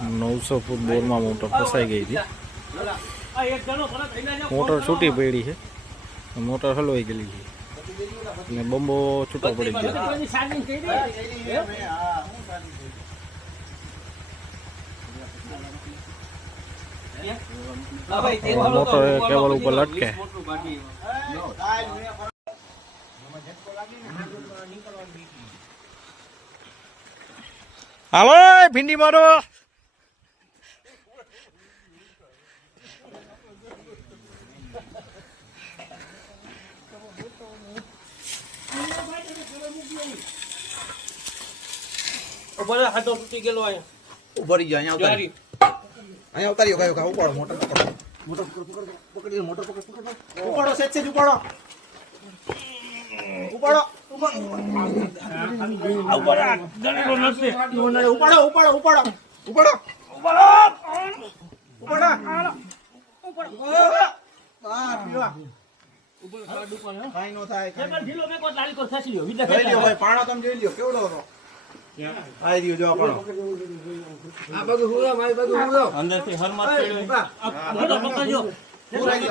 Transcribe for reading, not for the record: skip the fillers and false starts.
900 ફૂટ બોરમાં motor ફસાઈ ગઈ હતી. મોટર છૂટી પડી છે, મોટર હલવાઈ ગયેલી છે અને બંબો છૂટો પડી ગયો. મોટર કેબલ ઉપર લટકે. હાલો ભીંડી મારો. ઉભરી જાય અહીંયા ઉતારી ગયો ઉપાડો મોટર પકડી મોટર ઉપાડો સેજ ઉપાડો ઉપાડો ઉપાડો ઉપાડો ઉપાડો પાણો તમે જોઈ લ્યો કેવડો હતો. આઈ રહ્યો જો આપણો આ બધું હુરા મારી બધું હુરો અંદરથી હરમાત પડ્યો.